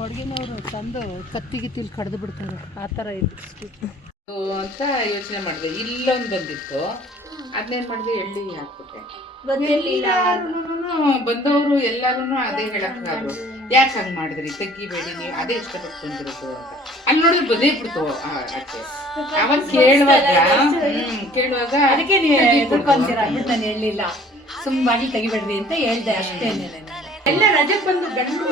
ಕೊಡಗಿನವರು ತಂದು ಕತ್ತಿಗಿತ್ತಿಲಿ ಕಡ್ದು ಬಿಡ್ತಾರೆ ಆ ಥರ ಇದೆ ಅಂತ ಯೋಚನೆ ಮಾಡಿದೆ. ಇಲ್ಲೊಂದು ಬಂದಿತ್ತು, ಅದನ್ನೇನು ಮಾಡಿದೆ, ಎಳ್ಳಿ ಹಾಕ್ಬಿಟ್ಟೆ. ಬಂದವರು ಎಲ್ಲರೂ ಅದೇ ಹೇಳಕ್ಕಾದ್ರು, ಯಾಕೆ ಹಂಗೆ ಮಾಡಿದ್ರಿ, ತೆಗಿಬೇಡಿ ನೀವು, ಅದೇ ಇಷ್ಟಪಟ್ಕೊಂಡಿರೋದು ಅಂತ. ಅಲ್ಲಿ ನೋಡಿದ್ರೆ ಬದೇ ಬಿಡ್ತು ಅಷ್ಟೇ. ಅವನ್ ಕೇಳುವಾಗ ಅದಕ್ಕೆ ನಾನು ಹೇಳಿಲ್ಲ, ಸುಮ್ಮನೆ ತೆಗಿಬೇಡ್ರಿ ಅಂತ ಹೇಳ್ದೆ ಅಷ್ಟೇ. ಎಲ್ಲ ರಜೆಗೆ ಬಂದು ಗಂಡು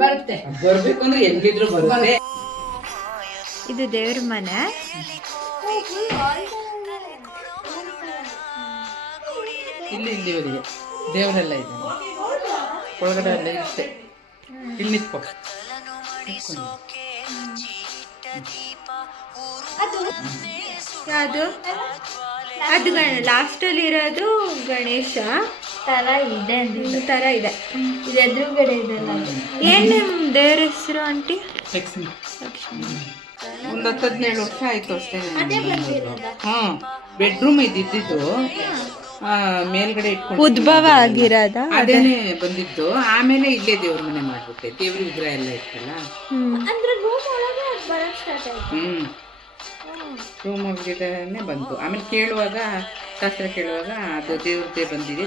ಬರುತ್ತೆ, ಬರ್ಬೇಕು ಅಂದ್ರೆ ಎಲ್ಲಿದ್ರು ಬರುತ್ತೆ. ಇದು ದೇವ್ರ ಮನೆ. ಇಲ್ಲಿವರೆಗೆ ದೇವರೆಲ್ಲ ಇದೆ, ಒಳಗಡೆ ಎಲ್ಲ ಇರುತ್ತೆ. ಇಲ್ಲಿ ನಿತ್ಕೊ. ಯಾವುದು ಅದು ಲಾಸ್ಟ್ ಅಲ್ಲಿ ಇರೋದು ಗಣೇಶ ತರ ಇದೆ, ತರ ಇದೆ. ಇದು ಎದುರುಗಡೆ ಇದೆಲ್ಲ. ಏನ್ ನಿಮ್ ದೇವ್ರ ಹೆಸರು ಆಂಟಿ? ಲಕ್ಷ್ಮಿ. ಒಂದು 17 ವರ್ಷ ಆಯ್ತು ಅಷ್ಟೇ. ಬೆಡ್ರೂಮ್ ಇದ್ದಿದ್ದು ಮೇಲ್ಗಡೆ ಇಟ್ಕೊಂಡು ಉದ್ಭವ ಆಗಿರೋದ ಅದೇನೆ ಬಂದಿದ್ದು. ಆಮೇಲೆ ಇಲ್ಲೇ ದೇವ್ರ ಮನೆ ಮಾಡ್ಬಿಟ್ಟೆ, ದೇವ್ರ ವಿಗ್ರಹ ಎಲ್ಲ ಇತ್ತಲ್ಲ. ರೂಮ್ ಒಳಗಿದಾನೆ ಬಂತು. ಆಮೇಲೆ ಕೇಳುವಾಗ, ಶಾಸ್ತ್ರ ಕೇಳುವಾಗ ಅದು ದೇವ್ರದ್ದೇ ಬಂದಿದೆ.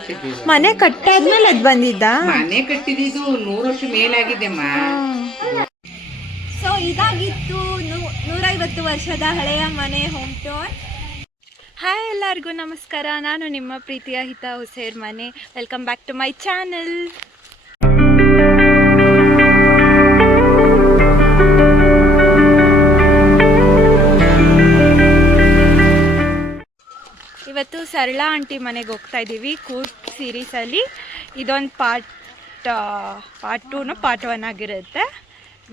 ಮನೆ ಕಟ್ಟಾದ್ಮೇಲೆ ಅದು ಬಂದಿದ್ದ. ಮನೆ ಕಟ್ಟಿದ್ದು 100 ವರ್ಷ ಮೇಲಾಗಿದೆಮ್ಮ. ಸೊ ಇದಾಗಿತ್ತು 150 ವರ್ಷದ ಹಳೆಯ ಮನೆ ಹೋಮ್ ಟೂರ್. ಹಾಯ್ ಎಲ್ಲರಿಗೂ ನಮಸ್ಕಾರ, ನಾನು ನಿಮ್ಮ ಪ್ರೀತಿಯ ಹಿತ ಹುಸೇರ್ ಮನೆ. Welcome back to my channel. ಇವತ್ತು ಸರಳಾ ಆಂಟಿ ಮನೆಗೆ ಹೋಗ್ತಾ ಇದ್ದೀವಿ. ಕೂರ್ಗ್ ಸೀರೀಸಲ್ಲಿ ಇದೊಂದು ಪಾರ್ಟ್ 2 ಪಾರ್ಟ್ 1 ಆಗಿರುತ್ತೆ.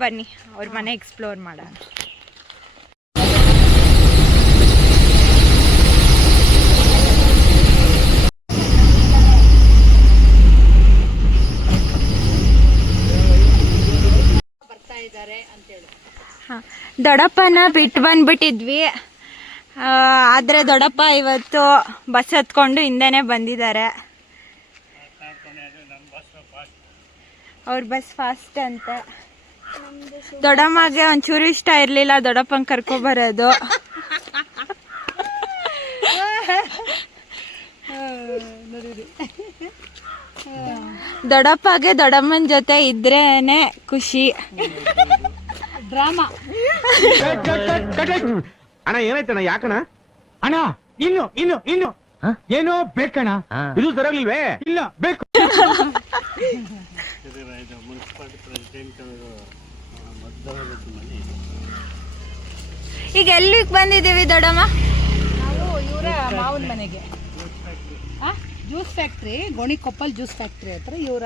ಬನ್ನಿ ಅವ್ರ ಮನೆ ಎಕ್ಸ್ಪ್ಲೋರ್ ಮಾಡೋಣ. ಹಾಂ, ದೊಡ್ಡಪ್ಪನ ಬಿಟ್ಟು ಬಂದ್ಬಿಟ್ಟಿದ್ವಿ. ಆದರೆ ದೊಡ್ಡಪ್ಪ ಇವತ್ತು ಬಸ್ ಹತ್ಕೊಂಡು ಹಿಂದೆನೇ ಬಂದಿದ್ದಾರೆ. ಅವ್ರ ಬಸ್ ಫಾಸ್ಟ್ ಅಂತ. ದೊಡ್ಡಮ್ಮಗೆ ಒಂಚೂರು ಇಷ್ಟ ಇರಲಿಲ್ಲ ದೊಡ್ಡಪ್ಪನ ಕರ್ಕೊಬರೋದು. ದೊಡ್ಡಪ್ಪಗೆ ದೊಡ್ಡಮ್ಮನ ಜೊತೆ ಇದ್ರೇನೆ ಖುಷಿ. ಡ್ರಾಮಾ. ಅಣ್ಣ ಏನಾಯ್ತಣ್ಣ? ಯಾಕಣ ಅಣ್ಣ? ಇನ್ನು ಏನೋ ಬೇಕಣ್ಣ. ಇದು ಸರಿಯಾಗಿಲ್ವೇ? ಇಲ್ಲ ಬೇಕು. ಈಗ ಎಲ್ಲಿಗೆ ಬಂದಿದ್ದೀವಿ ದೊಡ್ಡಮ್ಮ? ನಾವು ಇವರ ಮಾವನ ಮನೆಗೆ. Juice factory, Gonikoppal juice factory ಹತ್ರ ಇವರ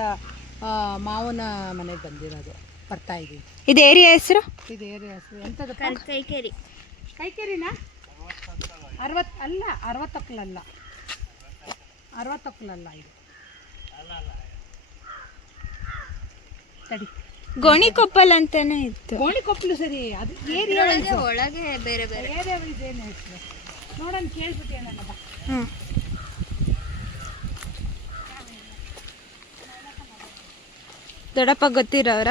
ಮಾವನ ಮನೆಗೆ ಬಂದಿರೋದು. ಬರ್ತಾ ಇದ್ದೀವಿ. ಇದು ಏರಿಯಾ ಹೆಸರು? ಇದು ಏರಿಯಾ ಹೆಸರು ಎಂಥದಪ್ಪ? ಕೈಕೇರಿ. ಕೈಕೇರಿನಾ? 60 ಅಲ್ಲ, 60 ಇದು ತಡಿ. ಗೋಣಿಕೊಪ್ಪಲ್ ಅಂತಾನೆ ಇತ್ತು. ಗೋಣಿಕೊಪ್ಪಲು ಸರಿ, ಅದು ಏರಿಯಾ ಒಳಗೆ ಬೇರೆ ಬೇರೆ ಏರಿಯಾ ಇದೇನು ಹೆಸರು ನೋಡೋಣ, ಕೇಳ್ಬಿಟ್ಟು ಹೇಳೋಣ ಬಾ. ಹ್ಞೂ, ದೊಡ್ಡಪ್ಪ ಗೊತ್ತಿರೋರ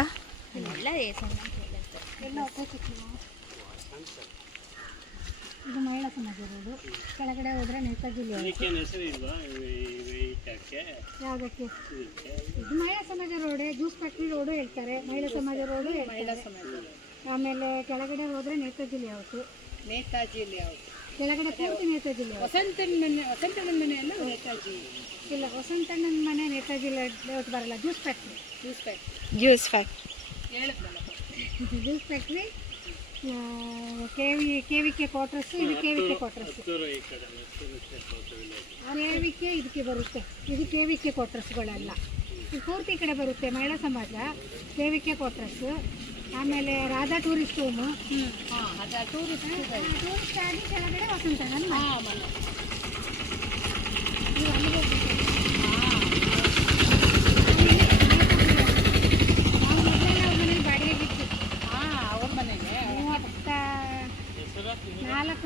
ಇದು ಮಹಿಳಾ ಸಮಾಜ ರೋಡು. ಕೆಳಗಡೆ ಹೋದ್ರೆ ನೇತಾಜಿ ಯಾವುದಕ್ಕೆ? ಇದು ಮಹಿಳಾ ಸಮಾಜ ರೋಡೇ. ಜ್ಯೂಸ್ ಫ್ಯಾಕ್ಟ್ರಿ ರೋಡು ಹೇಳ್ತಾರೆ, ಮಹಿಳಾ ಸಮಾಜ ರೋಡು ಹೇಳ್ತಾರೆ. ಆಮೇಲೆ ಕೆಳಗಡೆ ಹೋದ್ರೆ ನೇತಾಜಿ ಲೇಔಟ್. ಕೆಳಗಡೆ ಪೂರ್ತಿ ನೇತಾಜಿ ಲೇಔಟ್. ವಸಂತಣ್ಣನ ಮನೆ ಎಲ್ಲ ನೇತಾಜಿ ಇಲ್ಲ, ವಸಂತಣ್ಣನ ಮನೆ ನೇತಾಜಿ ಲೇಔಟ್ ಬರಲ್ಲ. Juice factory juice factory KVK quarters. ಇದು KVK ಕ್ವಾರ್ಟರ್ಸ್. KVK ಇದಕ್ಕೆ ಬರುತ್ತೆ. ಇದು KVK ಕ್ವಾರ್ಟರ್ಸ್ಗಳೆಲ್ಲ ಇದು ಪೂರ್ತಿ ಕಡೆ ಬರುತ್ತೆ. ಮಹಿಳಾ ಸಮಾಜ, KVK ಕ್ವಾರ್ಟರ್ಸ್, ಆಮೇಲೆ ರಾಧಾ ಟೂರಿಸ್ಟ್ ಹೋಮು. ಟೂರಿಸ್ಟ್ ಆಗಿ ಕೆಳಗಡೆ ವಸಂತಣ್ಣನ ಮನೆ.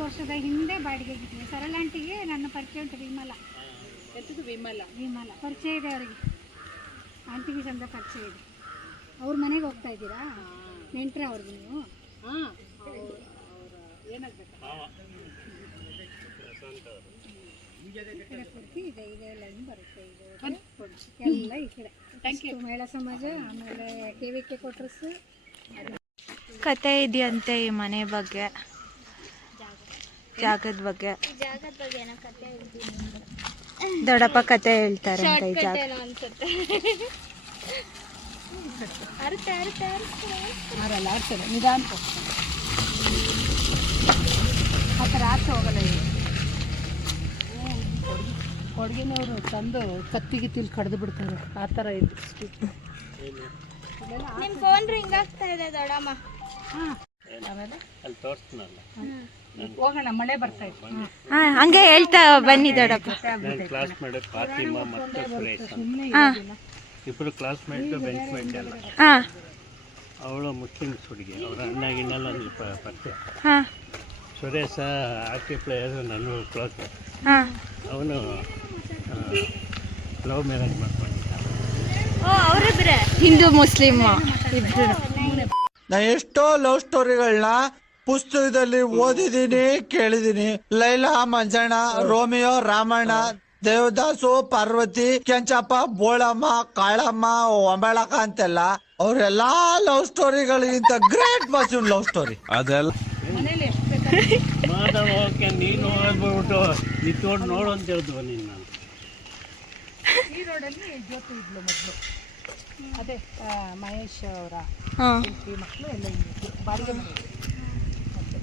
ವರ್ಷದ ಹಿಂದೆ ಬಾಡಿಗೆಗಿದ್ದೀನಿ. ಸರಳಾಂಟಿಗೆ ನನ್ನ ಪರಿಚಯ ಉಂಟು. ವಿಮಲ ವಿಮಲ. ಪರಿಚಯ ಇದೆ ಅವರಿಗೆ, ಆಂಟಿಗೆ ಚಂದ ಪರಿಚಯ ಇದೆ. ಅವ್ರ ಮನೆಗೆ ಹೋಗ್ತಾ ಇದ್ದೀರಾ? ನೆಂಟ್ರ ಅವ್ರಿಗೆ ನೀವು? ಹಾಂ, ಏನಾಗಬೇಕು ಪೂರ್ತಿ ಇದೆ ಲೈನ್ ಬರುತ್ತೆ. ಎಲ್ಲ ಈ ಕಡೆ ಮಹಿಳಾ ಸಮಾಜ, ಆಮೇಲೆ KVK ಕ್ವಾರ್ಟರ್ಸ್. ಕತೆ ಇದೆಯಂತೆ ಈ ಮನೆ ಬಗ್ಗೆ, ಜಾಗದ ಬಗ್ಗೆ. ದೊಡ್ಡಪ್ಪ ಕತೆ ಹೇಳ್ತಾರೆ ಅಂತ ಈ ಜಾಗ. ಆರಲ್ಲ ಆಡ್ತಾರೆ ನಿಧಾನ ಆ ಥರ ಆಚೆ ಹೋಗಲ್ಲ. ಕೊಡಗಿನವರು ತಂದು ಕತ್ತಿಗೆ ತಿಲ್ ಕಡ್ದು ಬಿಡ್ತಾರೆ, ಆ ಥರ ಇದೆ ಸ್ಟ್ರೀಟ್. ನಿಮ್ಮ ಫೋನ್ ರಿಂಗ್ ಆಗ್ತಾ ಇದೆ ದೊಡ್ಡಮ್ಮ. ಹಾಂ, ಆಮೇಲೆ ಹೋಗೋಣ, ಮಳೆ ಬರ್ತಾ ಇತ್ತು. ಹಂಗೆ ಹೇಳ್ತಾ ಬನ್ನಿ ದೊಡ್ಡಪ್ಪ. ಕ್ಲಾಸ್ಮೇಟ್ ಫಾತಿಮಾ ಮತ್ತು ಸುರೇಶ್ ಇಬ್ಬರು ಕ್ಲಾಸ್ಮೇಟ್ ಬೆಂಚ್ಮೇಟ್ ಎಲ್ಲ. ಅವಳು ಮುಸ್ಲಿಮ್ಸ್ ಹುಡುಗಿ, ಅವರ ಅಣ್ಣ ಗಿಣ್ಣೆಲ್ಲ ಪರಿಚಯ. ಸುರೇಶ ಹಾಕಿ ಪ್ಲೇಯರ್, ನನ್ನ ಕ್ಲೋಸ್. ಅವನು ಲವ್ ಮ್ಯಾರೇಜ್ ಮಾಡ್ಕೊಂಡಿದ್ದ. ಅವರಿಬ್ರೆ ಹಿಂದೂ ಮುಸ್ಲಿಮ್ ಇಬ್ರು. ನಾ ಎಷ್ಟೋ ಲವ್ ಸ್ಟೋರಿಗಳನ್ನ ಪುಸ್ತಕದಲ್ಲಿ ಓದಿದೀನಿ, ಕೇಳಿದೀನಿ. ಲೈಲಾ ಮಂಜಣ್ಣ, ರೋಮಿಯೋ ರಾಮಣ್ಣ, ದೇವದಾಸು, ಪಾರ್ವತಿ, ಕೆಂಚಪ್ಪ, ಬೋಳಮ್ಮ, ಕಾಳಮ್ಮ, ಒಂಬಳಕ ಅಂತೆಲ್ಲ ಅವರೆಲ್ಲಾ ಲವ್ ಸ್ಟೋರಿಗಳಿಗಿಂತ ಗ್ರೇಟ್ ವಾಸ್ ಲವ್ ಸ್ಟೋರಿ ಅದೆಲ್ಲ. ಮಾಧವಕ್ಕೆ ನೀನು ಹೋಗ್ಬಿಟ್ಟು ನಿಂತ್ಕೊಂಡು ನೋಡು ಅಂತ ಹೇಳಿದ್ವ ನೀನು. ನಾನು ಈ ರೋಡಲ್ಲಿ ಜ್ಯೋತಿ ಇದ್ಲು ಮೊದಲು. ಅದೇ ಮಹೇಶ್ ಅವರ ಈ ಮಕ್ಕಳು ಎಲ್ಲ ಇತ್ತು, ಬಾಡಿಗೆ ಮನೆ. ಮತ್ತೆ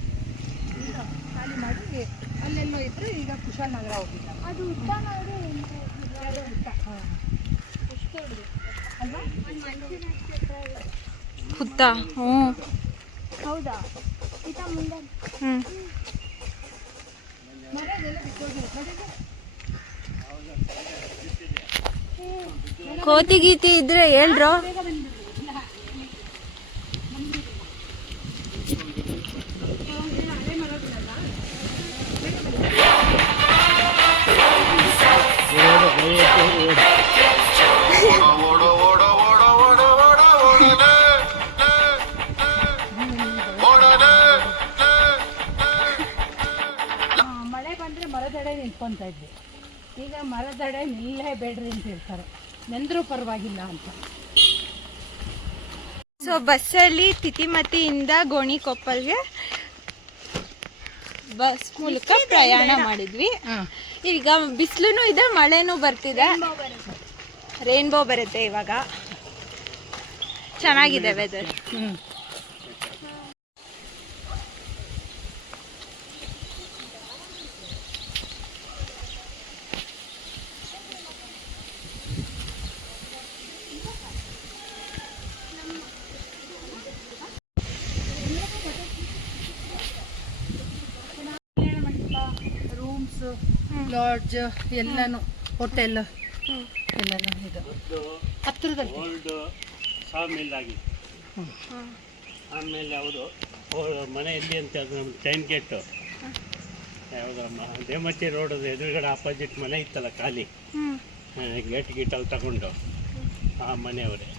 ಈಗ ಖಾಲಿ ಮಾಡಿ ಅಲ್ಲೆಲ್ಲೋ ಇದ್ರೆ, ಈಗ ಕುಶಾಲ್ ನಗರ ಹೋಗಿದ್ದಾರೆ. ಅದು ಉದ್ದ ಅಲ್ವಾ? ಹುತ್ತ. ಹೌದಾ? ಮುಂದೆ ಮರದೆಲ್ಲ ಬಿಟ್ಟೋಗಿರುತ್ತೆ. ಕೋತಿ ಗೀತಿ ಇದ್ರೆ ಹೇಳ್ರು. ಮಳೆ ಬಂದರೆ ಮರದಡೆ ನಿಂತ್ಕೊತಾ ಇದ್ವಿ. ಈಗ ಮರದಡೆ ನಿಲ್ಲೇಬೇಡ್ರಿ ಅಂತ ಹೇಳ್ತಾರೆ, ನೆಂದರೂ ಪರವಾಗಿಲ್ಲ ಅಂತ. ಸೊ ಬಸ್ಸಲ್ಲಿ ತಿತಿಮತಿಯಿಂದ ಗೋಣಿಕೊಪ್ಪಲ್ಗೆ ಬಸ್ ಮೂಲಕ ಪ್ರಯಾಣ ಮಾಡಿದ್ವಿ. ಈಗ ಬಿಸಿಲು ಇದೆ, ಮಳೆನೂ ಬರ್ತಿದೆ, ರೈನ್ಬೋ ಬರುತ್ತೆ ಇವಾಗ. ಚೆನ್ನಾಗಿದೆ ವೆದರ್. ರೂಮ್ಸ್, ಲಾಡ್ಜ್, ಎಲ್ಲನೂ ಹೋಟೆಲ್ ಎಲ್ಲನೂ ಇದು ಹತ್ತಿರದಲ್ಲಿ. ಓಲ್ಡ್ ಸಾಮಿಲ್ ಆಗಿತ್ತು. ಆಮೇಲೆ ಅವರು ಮನೆ ಎಲ್ಲಿ ಅಂತ ನಮ್ಮ ಚೈನ್ ಗೇಟು ಯಾವುದಮ್ಮ ದೇಮಟ್ಟಿ ರೋಡ್ ಎದುರುಗಡೆ ಅಪೋಸಿಟ್ ಮನೆ ಇತ್ತಲ್ಲ ಖಾಲಿ, ಗೇಟಲ್ಲಿ ತಗೊಂಡು ಆ ಮನೆಯವರೇ.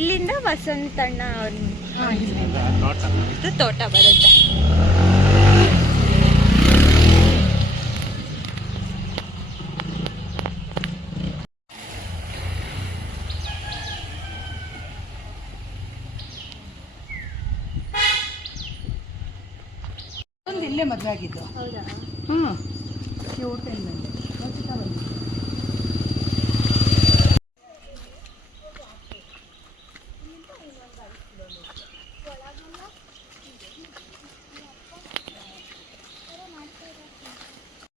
ಇಲ್ಲಿಂದ ವಸಂತಣ್ಣ ತೋಟ ತೋಟ ಬರುತ್ತೆ. ಒಂದು ಇಲ್ಲೇ ಮದುವೆ ಆಗಿದ್ದು. ಈ ಹೋಟೆಲ್ನಲ್ಲಿ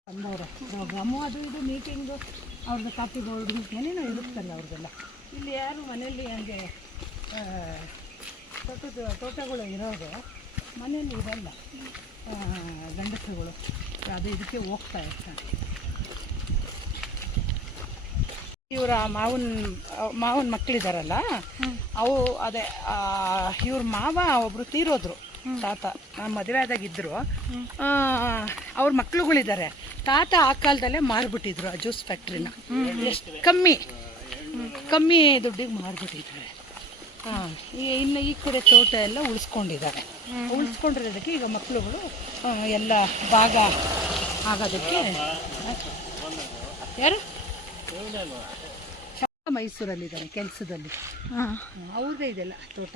ಬಂದವರ ಪ್ರೋಗ್ರಾಮು, ಅದು ಇದು ಮೀಟಿಂಗು, ಅವ್ರದ್ದು ಕಾಫಿ ಬೋರ್ಡ್ ಏನೇನೋ ಇರುತ್ತಲ್ಲ ಅವ್ರದ್ದೆಲ್ಲ. ಇಲ್ಲಿ ಯಾರು ಮನೆಯಲ್ಲಿ ಹಂಗೆ ತೋಟಗಳು ಇರೋದು ಮನೆಯಲ್ಲಿ ಇರಲ್ಲ, ಗಂಡಸರುಗಳು ಅದು ಇದಕ್ಕೆ ಹೋಗ್ತಾ ಇರ್ತಾರೆ. ಇವರ ಮಾವನ ಮಕ್ಕಳಿದಾರಲ್ಲ, ಅವು ಅದೇ ಇವ್ರ ಮಾವ ಒಬ್ರು ತೀರೋದ್ರು. ತಾತ ಮದುವೆ ಆದಾಗಿದ್ರು ಅವ್ರ ಮಕ್ಳುಗಳಿದ್ದಾರೆ. ತಾತ ಆ ಕಾಲದಲ್ಲೇ ಮಾರ್ಬಿಟ್ಟಿದ್ರು ಆ ಜ್ಯೂಸ್ ಫ್ಯಾಕ್ಟ್ರಿನ. ಎಷ್ಟು ಕಮ್ಮಿ ದುಡ್ಡಿಗೆ ಮಾರ್ಬಿಟ್ಟಿದ್ದಾರೆ. ಇನ್ನು ಈ ಕಡೆ ತೋಟ ಎಲ್ಲ ಉಳಿಸ್ಕೊಂಡಿದ್ದಾರೆ. ಉಳಿಸ್ಕೊಂಡಿರೋದಕ್ಕೆ ಈಗ ಮಕ್ಳುಗಳು ಎಲ್ಲ ಭಾಗ ಆಗೋದಕ್ಕೆ ಯಾರು ಮೈಸೂರಲ್ಲಿದ್ದಾರೆ ಕೆಲಸದಲ್ಲಿ. ಅವ್ರದ್ದೇ ಇದೆಲ್ಲ ತೋಟ.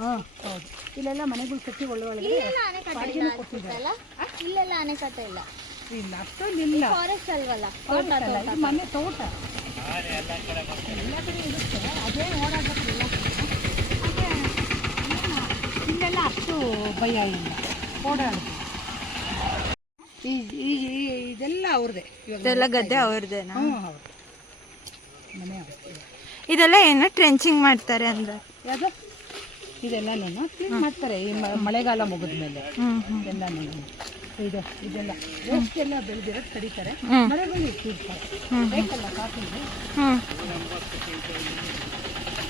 ಹೌದು. ಇಲ್ಲೆಲ್ಲ ಮನೆಗಳು ಕಟ್ಟಿ ಒಳಗಡೆ ಬಾಡಿಗೆನೂ ಕೊಟ್ಟಿದ್ದಾರೆ. ಇಲ್ಲೆಲ್ಲ ಅಣೆಕಟ್ಟೆ ಇಲ್ಲ. ಇಲ್ಲ ಅಷ್ಟೊಂದಿಲ್ಲ. ಫಾರೆಸ್ಟ್ ಅಲ್ವಲ್ಲ, ಇದು ಮನೆ ತೋಟ ಎಲ್ಲ ಕಡೆ ಇರುತ್ತೆ. ಅದೇ ಓಡಾಡೋದಿಲ್ಲ. ಇಲ್ಲೆಲ್ಲ ಅಷ್ಟು ಭಯ ಇಲ್ಲ, ಓಡಾಡೋದು. ಇದೆಲ್ಲ ಅವ್ರದ್ದೇ. ಇದೆಲ್ಲ ಗದ್ದೆ ಅವ್ರದ್ದೇನಾ? ಹೌದು, ಮನೆ ಅವ್ರದ್ದು. ಇದೆಲ್ಲ ಏನು ಟ್ರೆಂಚಿಂಗ್ ಮಾಡ್ತಾರೆ ಅಂದ್ರೆ ಯಾವುದು ಇದೆಲ್ಲನೂ ಕ್ಲೀನ್ ಮಾಡ್ತಾರೆ ಈ ಮಳೆಗಾಲ ಮುಗಿದ್ಮೇಲೆ. ಇದೆಲ್ಲನೂ ಇದೆಲ್ಲ ವೇಸ್ಟ್ ಎಲ್ಲ ಬೆಳೆದಿರೋದು ಕಡಿತಾರೆ, ಮಳೆ ಬಂದು ಇಟ್ಟಿರ್ತಾರೆ. ಬೇಕಲ್ಲ ಕಾಫಿಗೆ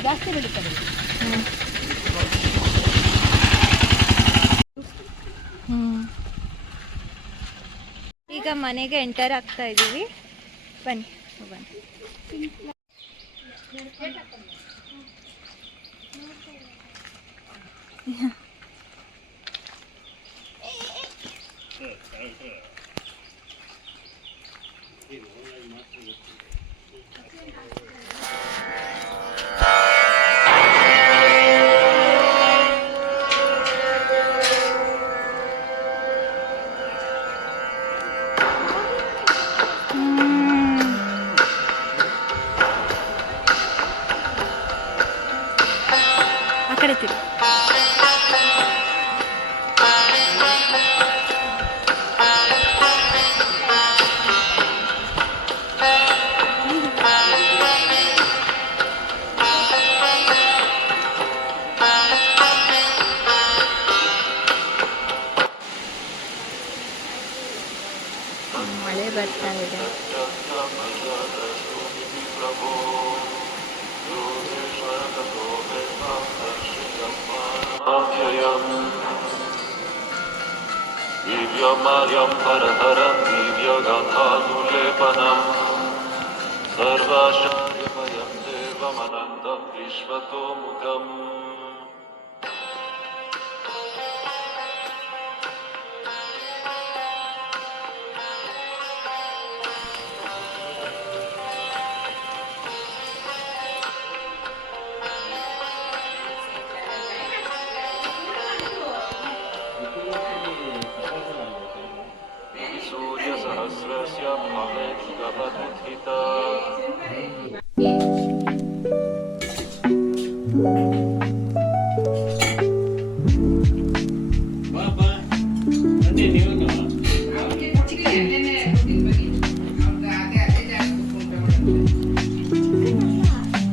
ಜಾಸ್ತಿ ಬೆಳೀತಾರೆ. ಈಗ ಮನೆಗೆ ಎಂಟರ್ ಆಗ್ತಾ ಇದ್ದೀವಿ. ಬನ್ನಿ ಬನ್ನಿ. ಆ ಕಡೆ ತಿರು. ಮಳೆ ಬರ್ತಾ ಇದೆ. वीर्यमार्यं हरहरं वीर्यगाथानुलेपनं सर्वाचार्यमयं देवमनन्तं विश्वतोमुखम् सूर्यसहस्रस्य भवेत् गवदुत्थिता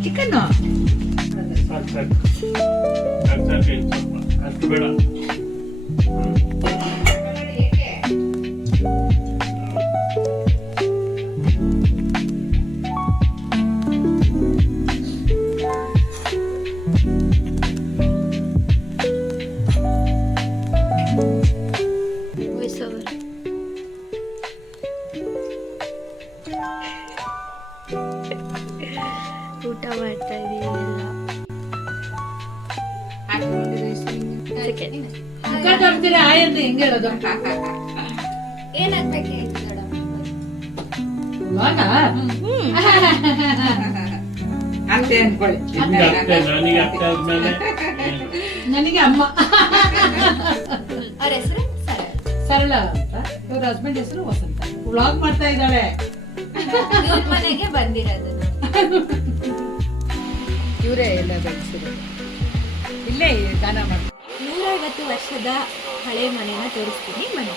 ಚಿಕನ್ನು ಅಷ್ಟು ಬೇಡ. ಊಟ ಮಾಡ್ತಾ ಇದೀವಿ ಎಲ್ಲ. ಆಯಂತ ಹೆಂಗೆ ಹೇಳೋದು? ಏನಾಗ್ಬೇಕು ಅಂತೆ ಅನ್ಕೊಳ್ಳಿ. ನಿಮ್ಗೆ ಅತ್ತೆ, ನನಗೆ ಅತ್ತೆ ಆದ್ಮೇಲೆ ನನಗೆ ಅಮ್ಮ. ಅವ್ರ ಹೆಸರು ಸರಳ ಅಂತ. ಇವ್ರ ಹಸ್ಬೆಂಡ್ ಹೆಸರು ವಸಂತ. ವ್ಲಾಗ್ ಮಾಡ್ತಾ ಇದ್ದಾಳೆ. ಇವ್ರ ಮನೆಗೆ ಬಂದಿರೋದು. ಇವರೇ ಎಲ್ಲ ಬೆಳೆಸಿರೋದು. ಇಲ್ಲೇ ದಾನ ಮಾಡ್ತಾರೆ. 150 ವರ್ಷದ ಹಳೆ ಮನೆನ ತೋರಿಸ್ತೀನಿ ಬನ್ನಿ.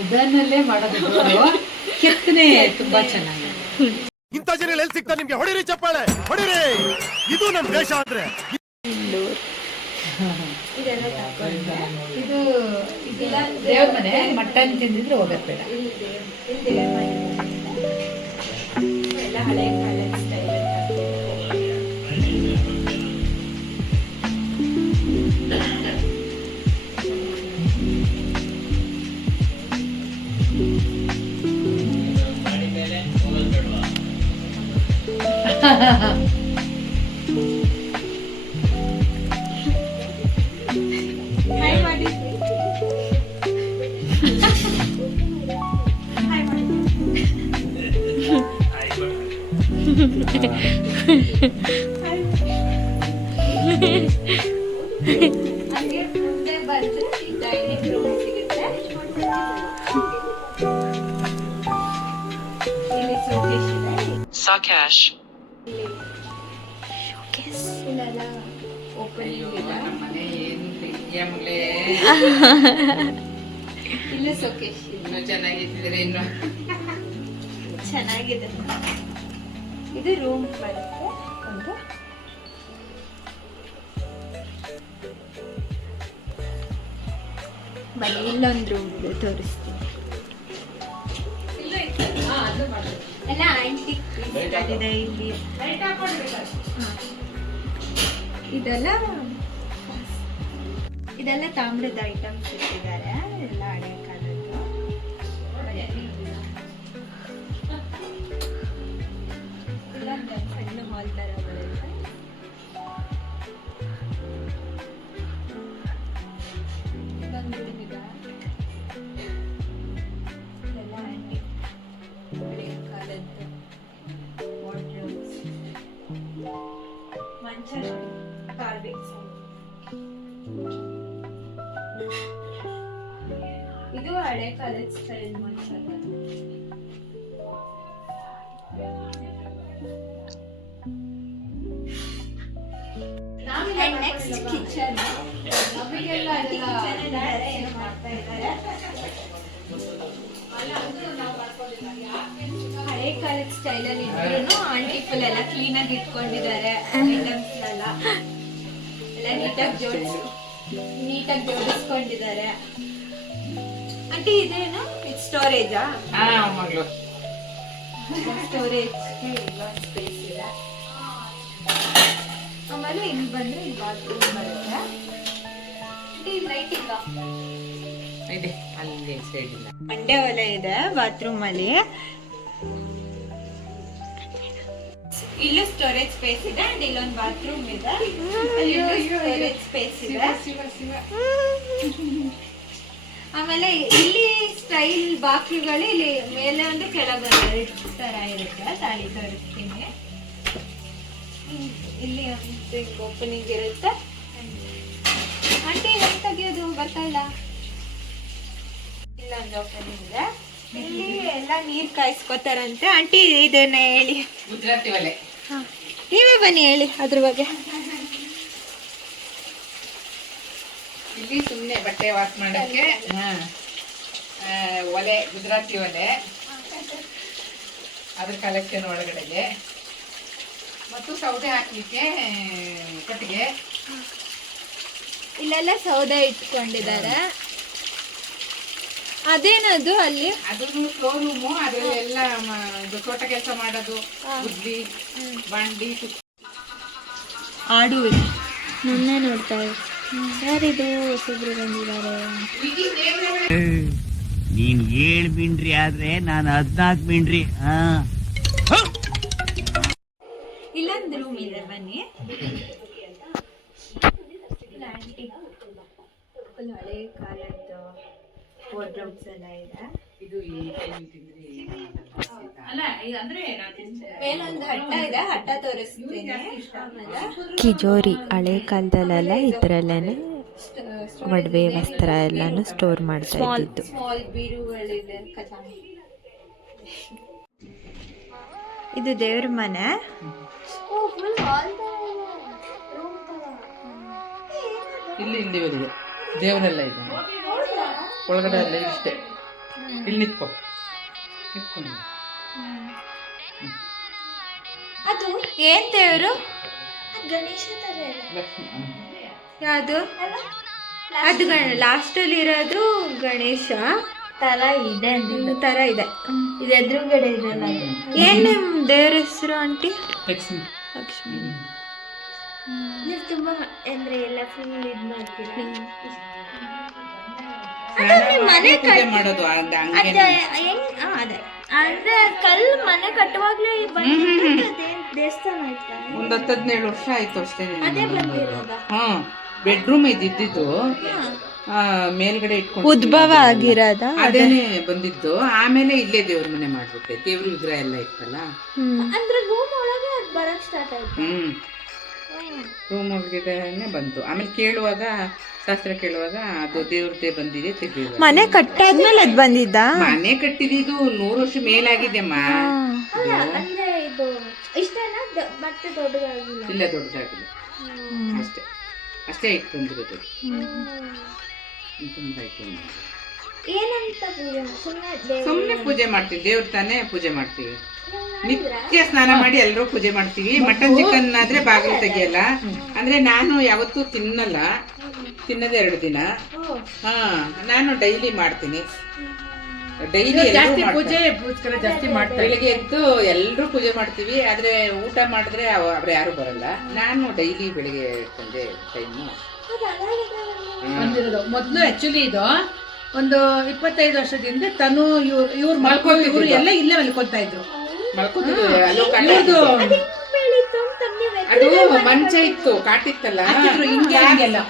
ಉಡನಲ್ಲೇ ಮಾಡೋದು. ಕೆತ್ತನೆ ತುಂಬಾ ಚೆನ್ನಾಗಿದೆ. ಇಂಥ ಜನ ಎಲ್ಲಿ ಸಿಗ್ತಾರೆ ನಿಮ್ಗೆ? ಹೊಡಿರಿ ಚಪ್ಪಾಳೆ, ಹೊಡಿರಿ. ಇದು ನಮ್ ದೇಶ ಅಂದ್ರೆ. ಇದೆಲ್ಲ ತಗೊಂಡೆ. ಇದು ದೇವ್ರ ಮನೆ, ಮಟನ್ ತಿಂದಿದ್ರೆ ಹೋಗೋದು ಬೇಡ. ಇಲ್ಲಿ ದೇವ್ರ ಮನೆ ಎಲ್ಲ ಹಳೆ ಕಾಲದ ಸ್ಟೈಲ್. ಹಾಯ್ ಮಾಡಿ. ಹಾಯ್ ಮಾಡಿ. ಹಾಗೆ ಮುಂದೆ ಬಂದ್ರೆ ಡೈನಿಂಗ್ ರೂಮ್ ಸಿಗುತ್ತೆ. ಇಲ್ಲಿ ಶೋಕೇಶ್ ಇದೆ. ಇಲ್ಲೆಲ್ಲ ಓಪನಿಂಗ್ ಇದೆ. ನಮ್ಮ ಮನೆ ಏನು ಬೆಂಕಿಯ ಮುಲೆ. ಇಲ್ಲೂ ಶೋಕೇಶ್ ಇದೆ. ಇನ್ನೂ ಚೆನ್ನಾಗಿಟ್ಟಿದ್ರೆ ಇನ್ನು ಚೆನ್ನಾಗಿದೆ. ಇದು ರೂಮ್ ಬರುತ್ತೆ ಒಂದು. ಬನ್ನಿ ಇಲ್ಲೊಂದು ರೂಮ್ ಇದೆ, ತೋರಿಸ್ತೀನಿ. ಎಲ್ಲ ಆಂಟಿಕ್ ಇದೆ ಇಲ್ಲಿ. ಇದೆಲ್ಲ ತಾಮ್ರದ ಐಟಮ್ಸ್ ಇಟ್ಟಿದ್ದಾರೆ, ಎಲ್ಲ ಹಳೆ ಕಾಲದ್ದು. ಇಲ್ಲೊಂದು ಸಣ್ಣ ಹಾಲ್ ತರ ಬರುತ್ತೆ. ಇದೊಂದು ರೂಮ್ ಇದೆ. ಇದೆಲ್ಲ ಆಂಟಿಕ್ ಹಳೆ ಕಾಲದ್ದು ವಾರ್ಡ್ರೋಬ್ಸ್. ಮಂಚ ಕಾರ್ವಿಂಗ್ಸ್. ಇದು ಹಳೆ ಕಾಲದ ಸ್ಟೈಲ್ ಮಂಚ. Next kitchen. ಏನು ಮಾಡ್ತಾ ಇದ್ದಾರೆ. ಹಳೆ ಕಾಲದ ಸ್ಟೈಲಲ್ಲಿ ಇದ್ರು ಆಂಟಿ ಫುಲ್ ಎಲ್ಲ ಕ್ಲೀನ್ ಆಗಿ ಇಟ್ಕೊಂಡಿದ್ದಾರೆ. ಐಟಮ್ಸ್ ಎಲ್ಲ ನೀಟಾಗಿ ಜೋಡಿಸ್ಕೊಂಡಿದ್ದಾರೆ. ಆಂಟಿ ಇದೇನು ಸ್ಟೋರೇಜಾ? ಮಗಳು ಸ್ಟೋರೇಜ್ ಸ್ಪೇಸ್ ಇದೆ. ಆಮೇಲೆ ಇಲ್ಲಿ ಬಂದ್ರೆ ಇಲ್ಲಿ ಬಾತ್ರೂಮ್ ಬರುತ್ತೆ. ಇಲ್ಲಿ ಲೈಟಿಂಗ್ ಇದೆ, ಅಲ್ಲಿ ಸೈಡ್ ಇಲ್ಲ. ಮಂಡೆ ಒಲೆ ಇದೆ ಬಾತ್ರೂಮ್ ಅಲ್ಲಿ. ಇಲ್ಲೂ ಸ್ಟೋರೇಜ್ ಸ್ಪೇಸ್ ಇದೆ ಅಂಡ್ ಇಲ್ಲೊಂದು ಬಾತ್ರೂಮ್ ಇದೆ. ಸ್ಟೋರೇಜ್ ಸ್ಪೇಸ್ ಇದೆ. ಆಮೇಲೆ ಇಲ್ಲಿ ಸ್ಟೈಲ್ ಬಾಕ್ಲುಗಳು ಇಲ್ಲಿ ಮೇಲೆ ಒಂದು ಕೆಳಗೊಂದು ತರ ಇರುತ್ತೆ. ತಾಳಿ ತೋರಿಸ್ತೀನಿ. ಇಲ್ಲಿ ಒಂದು ಓಪನಿಂಗ್ ಇರುತ್ತೆ. ಆಂಟಿ ಹೆಂಗ್ ತೆಗಿಯೋದು ಬರ್ತಾ ಇಲ್ಲ. ಇಲ್ಲೊಂದು ಓಪನಿಂಗ್ ಇದೆ. ಇಲ್ಲಿ ಎಲ್ಲ ನೀರ್ ಕಾಯಿಸ್ಕೊತಾರಂತೆ. ಆಂಟಿ ಇದನ್ನ ಹೇಳಿ. ಗುಜರಾತಿ ಒಲೆ. ನೀವೇ ಬನ್ನಿ ಹೇಳಿ ಅದ್ರ ಬಗ್ಗೆ. ಇಲ್ಲಿ ಸುಮ್ಮನೆ ಬಟ್ಟೆ ವಾಶ್ ಮಾಡಕ್ಕೆ ಒಲೆ, ಗುಜರಾತಿ ಒಲೆ, ಅದ್ರ ಕಲೆಕ್ಷನ್ ಒಳಗಡೆಗೆ. ಮತ್ತು ಸೌದೆ ಹಾಕ್ಲಿಕ್ಕೆ ಕಟ್ಟಿಗೆ. ಇಲ್ಲೆಲ್ಲ ಸೌದೆ ಇಟ್ಕೊಂಡಿದ್ದಾರೆ. ಅದೇನದು ಅಲ್ಲಿ? ಅದನ್ನು ಶೋರೂಮು. ಅದರಲ್ಲೆಲ್ಲ ಇದು ತೋಟ ಕೆಲಸ ಮಾಡೋದು, ಗುದ್ಲಿ, ಬಂಡಿ. ಆಡು ನನ್ನೇ ನೋಡ್ತಾ ಇದೆ. ಯಾರಿದು ಹೊಸಬ್ರು ಬಂದಿದ್ದಾರೆ? ನೀನ್ 7 ಮಿಂಡ್ರಿ ಆದ್ರೆ ನಾನು 14 ಮಿಂಡ್ರಿ. ಇಲ್ಲೊಂದು ರೂಮ್ ಇದೆ, ಬನ್ನಿ. ಹಳೆ ಕಾಲದ್ದು ವಾರ್ಡ್ರೋಬ್ಸ್ ಎಲ್ಲ ಇದೆ. ಇದು ಈ ಟೈಮ್ ತಿಂದ್ರಿ ಅಲ್ಲ, ಅಂದ್ರೆ ಮೇಲೊಂದು ಹಟ್ಟ ಇದೆ, ಹಟ್ಟ ತೋರಿಸ್ತೀನಿ. ಕಿಜೋರಿ ಹಳೆ ಕಾಲದಲ್ಲೆಲ್ಲ ಇದರಲ್ಲೇನೆ ಒಡವೆ ವಸ್ತ್ರ ಎಲ್ಲಾನು ಸ್ಟೋರ್ ಮಾಡ್ತಾ ಇದ್ದಿದ್ದು. ಸ್ಮಾಲ್ ಬೀರುಗಳಿದೆ, ಖಜಾನೆ. ಇದು ದೇವ್ರ ಮನೆ. ಇಲ್ಲಿ ಇಲ್ಲಿವರೆಗೂ ದೇವರೆಲ್ಲ ಇದೆ. ಒಳಗಡೆ ಎಲ್ಲ ಇಷ್ಟೇ. ಇಲ್ಲಿ ನಿಂತ್ಕೊ. ಅದು ಏನ್ ದೇವರು? ಗಣೇಶ ತರ ಯಾವುದು ಅದು ಲಾಸ್ಟಲ್ಲಿ ಇರೋದು ಗಣೇಶ ತರ ಇದೆ ಥರ ಇದೆ. ಇದು ಎದುರುಗಡೆ ಇದೆಲ್ಲ ಏನು ನಿಮ್ಮ ದೇವ್ರ ಹೆಸರು ಆಂಟಿ? ಲಕ್ಷ್ಮಿ. ಲಕ್ಷ್ಮಿ. ನೀವು ತುಂಬ ಅಂದರೆ ಎಲ್ಲ ಫುಲ್ ಇದು ಮಾಡ್ತೀರಾ. ಪೂಜೆ ಮಾಡೋದು ಅದೇ ಅಂದ್ರೆ ಕಲ್ಲು ಮನೆ ಕಟ್ಟುವಾಗ್ಲೇ ದೇವಸ್ಥಾನ ಆಯ್ತಾ? ಒಂದ್ 10-17 ವರ್ಷ ಆಯ್ತು ಅಷ್ಟೇ. ಅದೇ ಬಂದಿರೋದಾ? ಹ್ಮ್, ಬೆಡ್ರೂಮ್ ಇದ್ದಿದ್ದು ಮೇಲ್ಗಡೆ ಇಟ್ಕೊಂಡು ಉದ್ಭವ ಆಗಿರೋದ ಅದೇನೆ ಬಂದಿದ್ದು. ಆಮೇಲೆ ಇಲ್ಲೇ ದೇವ್ರ ಮನೆ ಮಾಡ್ಬಿಟ್ಟೆ, ದೇವ್ರ ವಿಗ್ರಹ ಎಲ್ಲ ಇತ್ತಲ್ಲ. ಅಂದ್ರೆ ರೂಮ್ ಒಳಗೆ ಅದು ಬರಕ್ ಸ್ಟಾರ್ಟ್ ಆಯ್ತು. ರೂಮ್ ಒಳಗಡೆನೆ ಬಂತು. ಆಮೇಲೆ ಕೇಳುವಾಗ, ಶಾಸ್ತ್ರ ಕೇಳುವಾಗ ಅದು ದೇವ್ರದ್ದೇ ಬಂದಿದೆ, ತೆಗೆದಿದೆ. ಮನೆ ಕಟ್ಟಾದ್ಮೇಲೆ ಅದು ಬಂದಿದ್ದ? ಮನೆ ಕಟ್ಟಿದ್ದು 100 ವರ್ಷ ಮೇಲಾಗಿದೆಮ್ಮ. ಅಲ್ಲ ಅಂದ್ರೆ ಇದು ಇಷ್ಟೇನಾ ಮತ್ತೆ ದೊಡ್ಡದಾಗಿಲ್ಲ? ಇಲ್ಲ, ದೊಡ್ಡದಾಗಿಲ್ಲ, ಅಷ್ಟೇ ಅಷ್ಟೇ ಇಟ್ಟು ಬಂದಿರೋದು. ತುಂಬಾ ಇಟ್ಟು ಏನಂತ ಪೂಜೆ? ಸುಮ್ಮನೆ ಪೂಜೆ ಮಾಡ್ತೀವಿ, ದೇವ್ರ ತಾನೇ ಪೂಜೆ ಮಾಡ್ತೀವಿ. ನಿತ್ಯ ಸ್ನಾನ ಮಾಡಿ ಎಲ್ಲರೂ ಪೂಜೆ ಮಾಡ್ತೀವಿ. ಮಟನ್ ಚಿಕನ್ ಆದ್ರೆ ಬಾಗಿಲು ತೆಗಿಯಲ್ಲ. ಅಂದ್ರೆ ನಾನು ಯಾವತ್ತೂ ತಿನ್ನಲ್ಲ, ತಿನ್ನೋದೇ 2 ದಿನ. ನಾನು ಡೈಲಿ ಮಾಡ್ತೀನಿ. ಡೈಲಿ ಪೂಜೆ ಜಾಸ್ತಿ ಮಾಡ್ತಾರೆ. ಬೆಳಿಗ್ಗೆ ಎದ್ದು ಎಲ್ಲರೂ ಪೂಜೆ ಮಾಡ್ತೀವಿ. ಆದ್ರೆ ಊಟ ಮಾಡಿದ್ರೆ ಅವ್ರು ಯಾರು ಬರಲ್ಲ. ನಾನು ಡೈಲಿ ಬೆಳಿಗ್ಗೆ ಸಂಜೆ ಟೈಮು ಬಂದಿರೋದು. ಮೊದ್ಲು ಆಕ್ಚುಲಿ ಇದು ಒಂದು 25 ವರ್ಷದಿಂದ ತನು ಇವ್ರು ಮಲ್ಕೊಂಡು ಇವ್ರು ಎಲ್ಲ ಇಲ್ಲೇ ಮಲ್ಕೊತಾ ಇದ್ರು. ಅದು ಮಂಚ ಇತ್ತು, ಕಾಟಿತ್ತಲ್ಲ,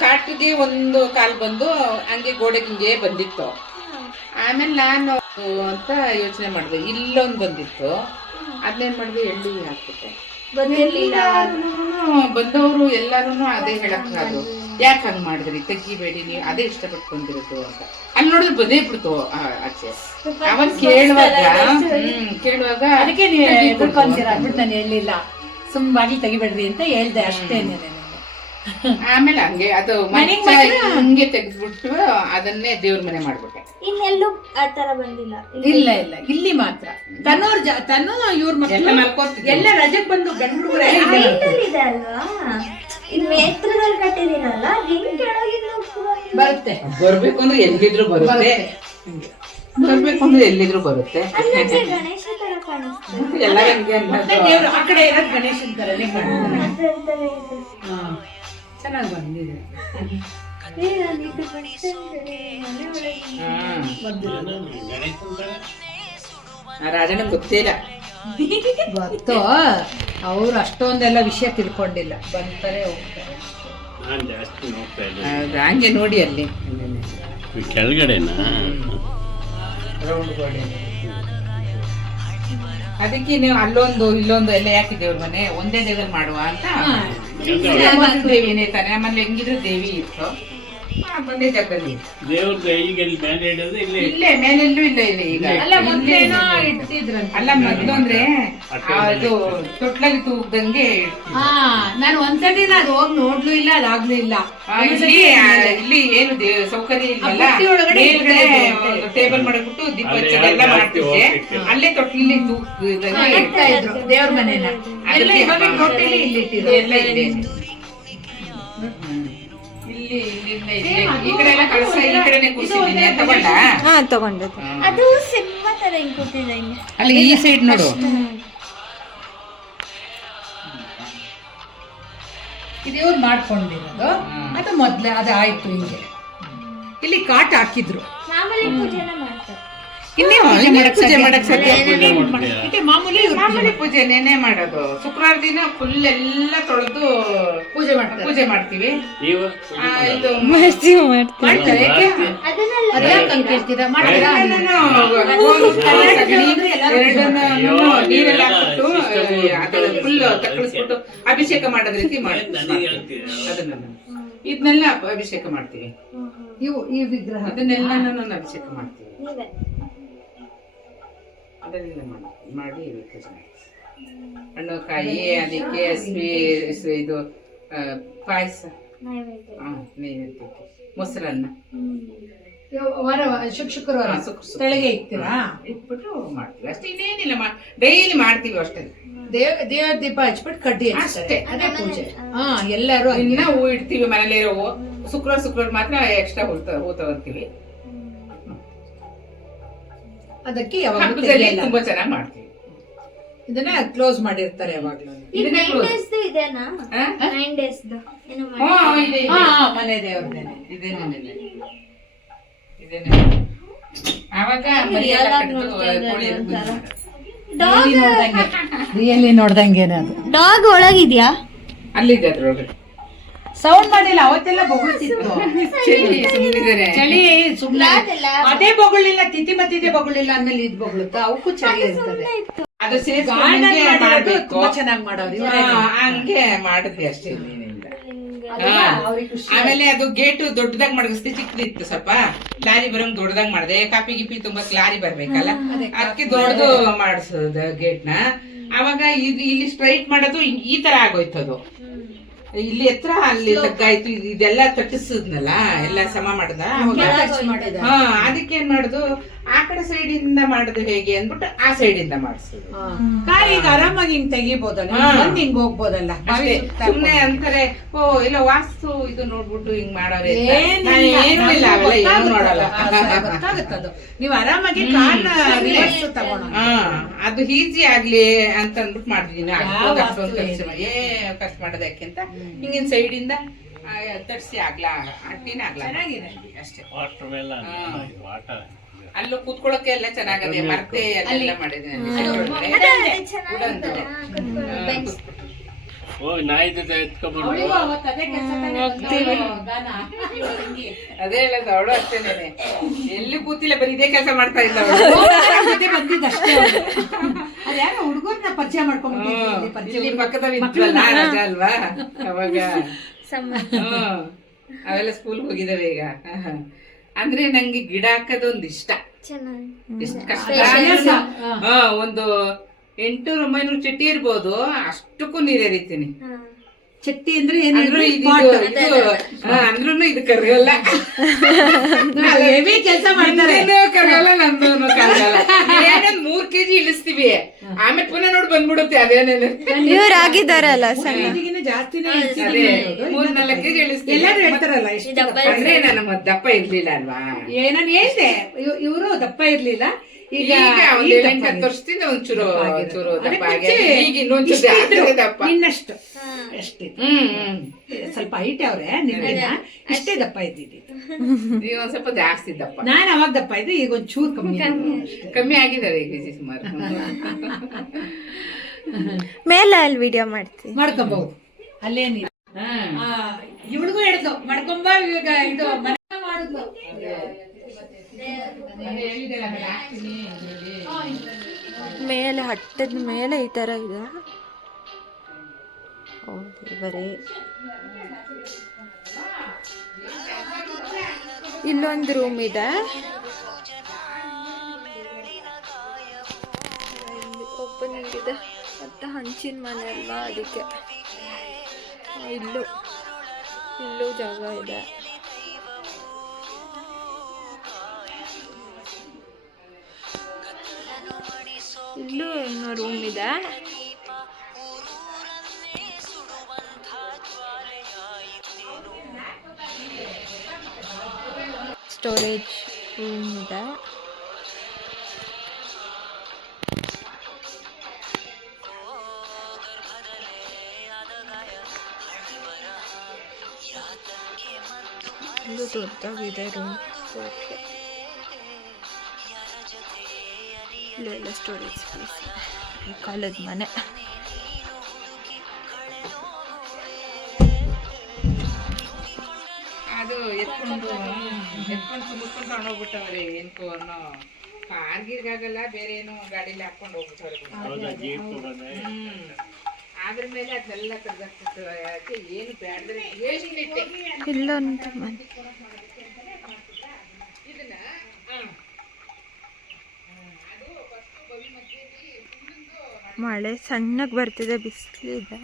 ಕಾಟಿಗೆ ಒಂದು ಕಾಲ್ ಬಂದು ಹಂಗೆ ಗೋಡೆಗೆ ಹಿಂಗೆ ಬಂದಿತ್ತು. ಆಮೇಲೆ ನಾನು ಅಂತ ಯೋಚನೆ ಮಾಡಿದೆ, ಇಲ್ಲೊಂದು ಬಂದಿತ್ತು. ಅದನ್ನೇನ್ ಮಾಡಿದೆ, ಎಳ್ಳಿ ಹಾಕ್ಬಿಟ್ಟೆ. ಬಂದವರು ಎಲ್ಲಾರು ಅದೇ ಹೇಳಕ್ ಅದು ಯಾಕೆ ಹಂಗ್ ಮಾಡಿದ್ರಿ, ತೆಗಿಬೇಡಿ ನೀವು, ಅದೇ ಇಷ್ಟಪಟ್ಕೊಂಡಿರೋದು ಅಂತ. ಅಲ್ಲಿ ನೋಡಿದ್ರೆ ಬದೇ ಬಿಡ್ತು ಆಚೆ. ಅವನ್ ಕೇಳುವಾಗ ಅದಕ್ಕೆ ನೀವು ಎದ್ಕೊಂತೀರ ಅಂದ್ಬಿಟ್ಟು ನಾನು ಹೇಳಿಲ್ಲ, ಸುಮ್ ಬಾಗಿಲು ತೆಗಿಬೇಡ್ರಿ ಅಂತ ಹೇಳ್ದೆ ಅಷ್ಟೇ. ಆಮೇಲೆ ಹಂಗೆ ಅದು ಹಂಗೆ ತೆಗೆದ್ಬಿಟ್ಟು ಅದನ್ನೇ ದೇವ್ರ ಮನೆ ಮಾಡ್ಬಿಟ್ಟೆ. ಇನ್ನೆಲ್ಲೂ ಆ ತರ ಬಂದಿಲ್ಲ. ಇಲ್ಲ ಇಲ್ಲ, ಇಲ್ಲಿ ಮಾತ್ರ ತನು ಇವ್ರ ಮಕ್ಕಳು ಎಲ್ಲ ರಜೆಗೆ ಬಂದು ಗಂಡು ಇದೆ ಅಲ್ವಾ? ಇದು ಎತ್ತರದಲ್ಲಿ ಕಟ್ಟಿದೀನಲ್ಲ, ಹೆಂಗ್ ಕೆಳಗಿಂದ ಬರುತ್ತೆ. ಬರ್ಬೇಕು ಅಂದ್ರೆ ಎಲ್ಲಿದ್ರು ಬರುತ್ತೆ, ಬರ್ಬೇಕು ಅಂದ್ರೆ ಎಲ್ಲಿದ್ರು ಬರುತ್ತೆ. ಗಣೇಶ ತರ ಕಾಣಿಸ್ತದೆ. ಎಲ್ಲ ಹಂಗೆ ದೇವ್ರು ಆ ಕಡೆ ಇರೋದು ಗಣೇಶನ ತರನೇ ಕಾಣಿಸ್ತದೆ. ಚೆನ್ನಾಗಿ ಬಂದಿದೆ. ರಾಜನ ಗೊತ್ತೇ ಇಲ್ಲ, ಗೊತ್ತೋ ಅವ್ರು ಅಷ್ಟೊಂದೆಲ್ಲ ವಿಷಯ ತಿಳ್ಕೊಂಡಿಲ್ಲ, ಬಂತಾರೆ ಹೋಗ್ತಾರೆ. ನಾನು ಜಾಸ್ತಿ ನೋಡ್ತಾ ಇಲ್ಲ. ಹಂಗೆ ನೋಡಿ ಅಲ್ಲಿ ಕೆಳಗಡೆನಾ ರೌಂಡ್ ಗೋಡೆ. ಅದಕ್ಕೆ ನೀವು ಅಲ್ಲೊಂದು ಇಲ್ಲೊಂದು ಎಲ್ಲ ಯಾಕೆ ದೇವ್ರ ಮನೆ ಒಂದೇ ದೇವದಲ್ಲಿ ಮಾಡುವ ಅಂತ. ದೇವಿನೇ ತಾನೆ, ಆಮೇಲೆ ಹೆಂಗಿದ್ರು ದೇವಿ ಇತ್ತು, ಒಂದೇ ಜಾಗದಲ್ಲಿ ದೇವ್ರದ್ದು ಈಗ ಮೇಲೆ ಇಡೋದು ಇಲ್ಲೇ ಮೇಲೆಲ್ಲೂ ಇಲ್ಲ. ಇಲ್ಲಿ ಈಗ ಅಲ್ಲ ಮೊದ್ಲೇನೋ ಇಡ್ತಿದ್ರಂತ. ಅಲ್ಲ ಮೊದ್ಲು ಅಂದ್ರೆ ಅದು ತೊಟ್ಲಲ್ಲಿ ತೂಗ್ದಂಗೆ ನಾನು ಒಂದ್ಸತಿ ಅದು ಹೋಗಿ ನೋಡ್ಲೂ ಇಲ್ಲ, ಅದಾಗ್ಲೂ ಇಲ್ಲ. ಇಲ್ಲಿ ಏನು ಸೌಕರ್ಯ ಇಲ್ವಲ್ಲ, ಟೇಬಲ್ ಮಾಡಿಬಿಟ್ಟು ದೀಪ ಹಚ್ಚೋದೆಲ್ಲ ಮಾಡ್ತಿದ್ದೆ. ಅಲ್ಲೇ ತೊಟ್ಲಲ್ಲಿ ಇಡ್ತಾ ಇದ್ರು ದೇವ್ರ ಮನೇನ. ತೊಟ್ಟಿಲಿ ಇಲ್ಲಿ ಇಟ್ಟಿದ್ರು. ಎಲ್ಲ ಇದೆ. ಈ ಕಡೆ ಎಲ್ಲ ಕಳಸ, ಈ ಕಡೆನೆ ಕೂರ್ಸಿದ್ದೀನಿ. ತಗೊಂಡ ತಗೊಂಡದ್ದು ಅದು ಸಿನಿಮಾ ತರ ಹಿಂಗ್ ಕೂತಿದೆ. ಅಲ್ಲಿ ಈ ಸೈಡ್ ನೋಡು, ಇದು ಇವ್ರು ಮಾಡ್ಕೊಂಡಿರೋದು. ಅದು ಮೊದ್ಲೇ ಅದು ಆಯ್ತು. ಹಿಂಗೆ ಇಲ್ಲಿ ಕಾಟ್ ಹಾಕಿದ್ರು. ಮಾಮೂಲಿ ಪೂಜೆನ ಮಾಡ್ತಾರೆ. ಪೂಜೆ ಮಾಡಕ್ ಸಾಧ್ಯ. ಮಾಮೂಲಿ ಪೂಜೆ ನೆನೆ ಮಾಡೋದು. ಶುಕ್ರವಾರ ದಿನ ಫುಲ್ ಎಲ್ಲ ತೊಳೆದು ಪೂಜೆ ಮಾಡ್ತೀವಿ. ಇದು ಮಾಡ್ತಾರೆ. ನೀರೆಲ್ಲ ಹಾಕ್ಬಿಟ್ಟು ಅದನ್ನ ಫುಲ್ ತಕ್ಕಳಿಸ್ಬಿಟ್ಟು ಅಭಿಷೇಕ ಮಾಡೋದ್ ರೀತಿ ಮಾಡ್ತೀವಿ. ಅದನ್ನ ಇದನ್ನೆಲ್ಲ ಅಭಿಷೇಕ ಮಾಡ್ತೀವಿ. ಈ ವಿಗ್ರಹ ಅದನ್ನೆಲ್ಲ ನಾನು ಅಭಿಷೇಕ ಮಾಡ್ತೀವಿ. ಅದನ್ನೆಲ್ಲ ಮಾಡಿ ಹಣ್ಣು ಕಾಯಿ, ಅದಕ್ಕೆ ಇದು ಪಾಯಸ, ನೈವೇದ್ಯಕ್ಕೆ ಮೊಸರನ್ನ ಶುಕ್ರವಾರ ತೆಳಗೆ ಇಕ್ತೀರಾ, ಇಟ್ಬಿಟ್ಟು ಮಾಡ್ತೀವಿ ಅಷ್ಟೇ. ಇನ್ನೇನಿಲ್ಲ, ಡೈಲಿ ಮಾಡ್ತೀವಿ ಅಷ್ಟೇ. ದೇವ್ರ ದೀಪ ಹಚ್ಬಿಟ್ಟು ಕಡ್ಡಿ ಹಚ್ತಾರೆ, ಅದೇ ಪೂಜೆ. ಎಲ್ಲರೂ ಇನ್ನ ಹೂ ಇಡ್ತೀವಿ ಮನೇಲಿರೋ ಹೂವು. ಶುಕ್ರವಾರ ಮಾತ್ರ ಎಕ್ಸ್ಟ್ರಾ ಹೂ ತಗೊಂತೀವಿ. ಅದಕ್ಕೆ ಯಾವಾಗ ಹಬ್ಬದಲ್ಲಿ ತುಂಬಾ ಚೆನ್ನಾಗಿ ಮಾಡ್ತೀವಿ. ಇದನ್ನ ಕ್ಲೋಸ್ ಮಾಡಿರ್ತಾರೆ ಯಾವಾಗ್ಲೂ. ಇದನ್ನೇ close. ಮನೆ ದೇವ್ರದೇನೆ. ಆವಾಗ ರಿಯಲಿ ನೋಡ್ದಂಗೇನೆ ಅದು. ಡಾಗ್ ಒಳಗಿದ್ಯಾ? ಅಲ್ಲಿದೆ ಅದ್ರೊಳಗೆ. ಸೌಂಡ್ ಮಾಡಿಲ್ಲ, ಅವತ್ತೆಲ್ಲ ಬೊಗಳ್ತಿತ್ತು. ಚಳಿ ಸುಮ್ಮನೆ ಅದೇ ಬೊಗಳಿಲ್ಲ, ತಿಥಿ ಮತ್ತಿದೆ ಬೊಗಳಿಲ್ಲ ಅಂದ್ಮೇಲೆ ಇದ್ ಬೊಗಳುತ್ತಾ? ಅವಕ್ಕೂ ಚಳಿ ಇರ್ತದೆ. ಅದು ತುಂಬಾ ಚೆನ್ನಾಗಿ ಮಾಡೋರು. ಹಂಗೆ ಮಾಡಿದ್ವಿ ಅಷ್ಟೇ. ಆಮೇಲೆ ಅದು ಗೇಟ್ ದೊಡ್ಡದಾಗ್ ಮಾಡಿಸ್ತಿ, ಚಿಕ್ಕದಿತ್ತು ಸ್ವಲ್ಪ. ಲಾರಿ ಬರೋಂಗ್ ದೊಡ್ಡದಾಗ್ ಮಾಡಿದೆ. ಕಾಪಿ ಗಿಪಿ ತುಂಬಾ ಲಾರಿ ಬರ್ಬೇಕಲ್ಲ, ಅದಕ್ಕೆ ದೊಡ್ಡದು ಮಾಡಿಸೋದು ಗೇಟ್ ನ. ಅವಾಗ ಇಲ್ಲಿ ಸ್ಟ್ರೈಟ್ ಮಾಡೋದು ಈ ತರ ಆಗೋಯ್ತದು. ಇಲ್ಲಿ ಎತ್ತರ ಅಲ್ಲಿ ತಗ್ಗಾಯ್ತು. ಇದೆಲ್ಲ ತಟ್ಟಿಸಿದ್ನಲ್ಲ, ಎಲ್ಲ ಸಮ ಮಾಡ್ದ. ಅದಕ್ಕೆ ಏನ್ ಮಾಡುದು, ಆ ಕಡೆ ಸೈಡ್ ಇಂದ ಮಾಡುದು ಹೇಗೆ ಅಂದ್ಬಿಟ್ಟು ಆ ಸೈಡ್ ಇಂದ ಮಾಡಿಸೋದು. ಈಗ ಆರಾಮಾಗಿ ಹಿಂಗ್ ತೆಗಿಬೋದಲ್ಲ, ಹಿಂಗ್ ಹೋಗ್ಬೋದಲ್ಲ. ಸುಮ್ನೆ ಅಂತಾರೆ, ಓ ಇಲ್ಲ ವಾಸ್ತು ಇದು ನೋಡ್ಬಿಟ್ಟು ಹಿಂಗ್ ಮಾಡೋರೆ. ಏನು ಇಲ್ಲ, ಅವೆಲ್ಲ ಏನು ನೋಡಲ್ಲ. ಗೊತ್ತಾಗುತ್ತದು. ನೀವು ಆರಾಮಾಗಿ ಕಾರಣ ಅದು ಈಸಿ ಆಗ್ಲಿ ಅಂತ ಅಂದ್ಬಿಟ್ಟು ಮಾಡಿದೀನಿ. ಖರ್ಚು ಮಾಡೋದಕ್ಕಿಂತ ಹಿಂಗಿನ ಸೈಡ್ ಇಂದ ತರ್ಸಿ ಆಗ್ಲಾ ಅಟ್ಟಿನ ಆಗ್ಲಾ ಅಷ್ಟೇ. ಅಲ್ಲೂ ಕೂತ್ಕೊಳ್ಳೋಕೆ ಎಲ್ಲ ಚೆನ್ನಾಗದೆ. ಮರ್ತೆ ಎಲ್ಲ ಮಾಡಿದ್ದೀನಿ. ಅದೇ ಹೇಳೋದು, ಅವಳು ಅಷ್ಟೇನೆ. ಎಲ್ಲಿ ಕೂತಿಲ್ಲ, ಬರೀ ಇದೇ ಕೆಲಸ ಮಾಡ್ತಾ ಇದ್ದ. ಬಂದಿದ್ದಷ್ಟೇ. ಅದ್ಯಾರೋ ಹುಡುಗರ್ನ ಪರಿಚಯ ಮಾಡ್ಕೊಂಡ್ಬಿಟ್ಟಿದ್ವಿ ಪಕ್ಕದಲ್ಲಿ ಅಲ್ವಾ ಅವಾಗ. ಅವೆಲ್ಲ ಸ್ಕೂಲ್ಗೆ ಹೋಗಿದಾವೆ ಈಗ. ಅಂದ್ರೆ ನಂಗೆ ಗಿಡ ಹಾಕೋದೊಂದು ಇಷ್ಟ. ಎಷ್ಟು ಕಷ್ಟ. ಒಂದು 800-900 ಚಟ್ಟಿ ಇರ್ಬೋದು, ಅಷ್ಟಕ್ಕೂ ನೀರ್ ಎರಿತೀನಿ. ಚಟ್ಟಿ ಅಂದ್ರೆ ಅಂದ್ರೂ ಇದು ಕರಗಲ್ಲ. ಹೆವಿ ಕೆಲಸ ಮಾಡ್ತಾರೆ. ಕರಗಲ್ಲ, ನಂದು ಕರಗಲ್ಲ. 3 kg ಇಳಿಸ್ತೀವಿ, ಆಮೇಲೆ ಪುನಃ ನೋಡಿ ಬಂದ್ಬಿಡುತ್ತೆ. ಅದೇನೇನು ಇವ್ರು ಆಗಿದಾರಲ್ಲ ಸಣ್ಣ, ಜಾಸ್ತಿನೇ 3-4 kg ಇಳಿಸ್ತೀವಿ. ಎಲ್ಲರೂ ಹೇಳ್ತಾರಲ್ಲ, ಅಂದ್ರೆ ನಾನು ದಪ್ಪ ಇರ್ಲಿಲ್ಲ ಅಲ್ವಾ. ನಾನು ಹೇಳ್ದೆ, ಇವರು ದಪ್ಪ ಇರ್ಲಿಲ್ಲ. ಈಗ 7-8 ವರ್ಷದಿಂದ ಒಂಚೂರು ದಪ್ಪ ಆಗಿದೆ. ಈಗ ಇನ್ನೊಂಚೂರು ದಪ್ಪ. ನಿನ್ನಷ್ಟು ಎಷ್ಟಿತ್ತು? ಸ್ವಲ್ಪ ಹೈಟ್ ಅವ್ರೆ, ನಿನ್ನ ಇಷ್ಟೇ ದಪ್ಪ ಇದ್ದಿದ್ದು. ಈಗ ಒಂದ್ ಸ್ವಲ್ಪ ಜಾಸ್ತಿ ದಪ್ಪ. ನಾನು ಅವಾಗ ದಪ್ಪ ಇದ್ದೆ, ಈಗ ಒಂಚೂರು ಕಮ್ಮಿ ಆಗಿದ್ದಾರೆ ಈಗ ಸುಮಾರು. ಮೇಲೆ ಅಲ್ಲಿ ವಿಡಿಯೋ ಮಾಡ್ಕೋಬಹುದು. ಅಲ್ಲೇನಿಲ್ಲ. ಇವಳಿಗೂ ಹೇಳಿದ್ಲು ಮಾಡ್ಕೊಂಬ, ಈಗ ಇದು ಮನೆ ಮಾಡಿದ್ಲು. ಮೇಲೆ ಹಟ್ಟದ ಮೇಲೆ ಈ ತರ ಇದೆ. ಬರೀ ಇಲ್ಲೊಂದು ರೂಮ್ ಇದೆ. ಓಪನಿಂಗ್ ಇದೆ ಮತ್ತೆ ಹಂಚಿನ ಮನೆ ಅಲ್ವಾ, ಅದಕ್ಕೆ ಇಲ್ಲೂ ಜಾಗ ಇದೆ. ಇಲ್ಲೂ ಏನೋ ರೂಮ್ ಇದೆ. ಸ್ಟೋರೇಜ್ ರೂಮ್ ಇದೆ. ಇದು ದೊಡ್ಡದಾಗಿದೆ ರೂಮ್. ಓಕೆ, ಇಲ್ಲೆಲ್ಲ ಸ್ಟೋರೇಜ್ ಸ್ಪೇಸ್. ಈ ಕಾಲದ ಮನೆ. ಅದು ಎತ್ಕೊಂಡು ತುಂಬಿಸ್ಕೊಂಡು ತಗೊಂಡೋಗ್ಬಿಟ್ಟವ್ರೆ. ಏನ್ಕೋ ಅನ್ನೋ ಕಾರ್ಗಿರ್ಗಾಗಲ್ಲ, ಬೇರೆ ಏನೋ ಗಾಡಿಲಿ ಹಾಕೊಂಡು ಹೋಗ್ಬಿಟ್ಟವ್ರೆ. ಅದ್ರ ಮೇಲೆ ಅದನ್ನೆಲ್ಲ ತೆಗ್ದಾಕ್ತಿತ್ತು. ಏನು ಬೇಡದ್ರೆ ಇಲ್ಲೊಂದು ಮನೆ. ಮಳೆ ಸಣ್ಣಗೆ ಬರ್ತಿದೆ, ಬಿಸಿಲಿದೆ.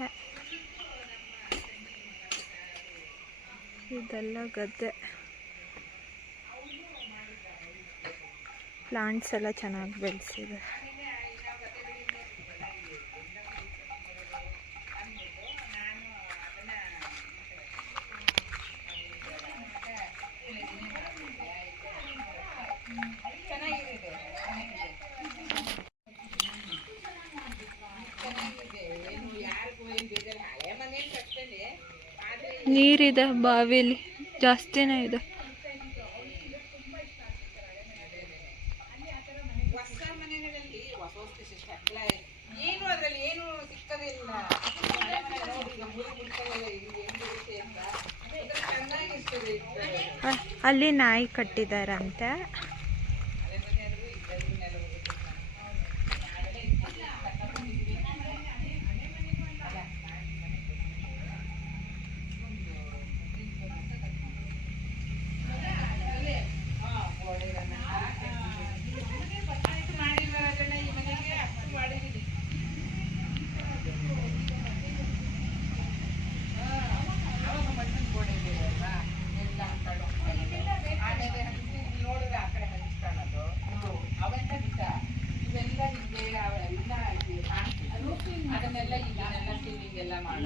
ಇದೆಲ್ಲ ಗದ್ದೆ. ಪ್ಲಾಂಟ್ಸ್ ಎಲ್ಲ ಚೆನ್ನಾಗಿ ಬೆಳೆಸಿದೆ. ನೀರಿದೆ ಬಾವಿಲಿ, ಜಾಸ್ತಿನೇ ಇದೆ. ಏನು ಅದ್ರಲ್ಲಿ ಏನು ಸಿಗ್ತದಿಲ್ಲ. ಅಲ್ಲಿ ನಾಯಿ ಕಟ್ಟಿದಾರಂತೆ.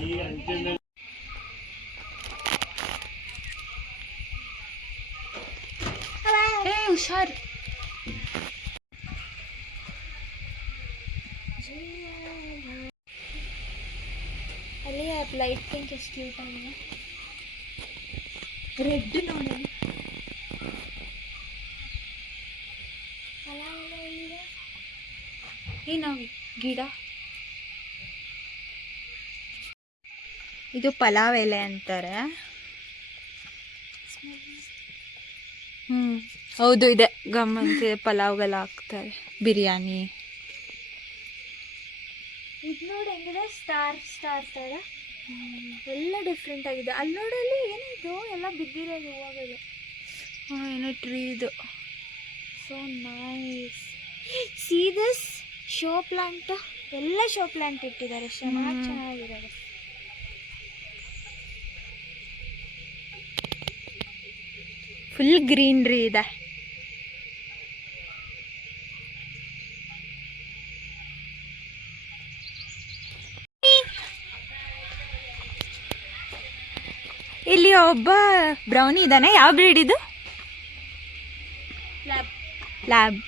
ಈ ಅಂಚಿನಲ್ಲಿ ಹುಷಾರ್. ಅಲ್ಲಿ ಲೈಟ್ ಪಿಂಕ್ ಎಷ್ಟು ಕ್ಯೂಟ್ ಆಗಿದೆ. ರೆಡ್ ನೋಡಿ. ಏನು ಗಿಡ? ಇದು ಪಲಾವ್ ಎಲೆ ಅಂತಾರೆ. ಹೌದು, ಇದೆ ಗಮ್ಮಂತಿದೆ. ಪಲಾವ್ಗೆಲ್ಲ ಹಾಕ್ತಾರೆ, ಬಿರಿಯಾನಿ. ಇದು ನೋಡಿ ಹೆಂಗಿದೆ, ಸ್ಟಾರ್ ಥರ ಎಲ್ಲ ಡಿಫ್ರೆಂಟ್ ಆಗಿದೆ. ಅಲ್ಲಿ ನೋಡಲ್ಲಿ ಏನಿದು ಎಲ್ಲ ಬಿದ್ದಿರೋದು ಹೂವುಗಳು. ಏನೋ ಟ್ರೀ ಇದು. So nice. See this show plant, ಎಲ್ಲ ಶೋ ಪ್ಲಾಂಟ್ ಇಟ್ಟಿದ್ದಾರೆ. ಚೆನ್ನಾಗಿದ್ದಾರೆ. ಫುಲ್ ಗ್ರೀನ್ರಿ ಇದೆ. ಇಲ್ಲಿ ಒಬ್ಬ ಬ್ರೌನಿ ಇದ್ದಾನೆ. ಯಾವ ಬ್ರೀಡ್ ಇದು? ಲ್ಯಾಬ್.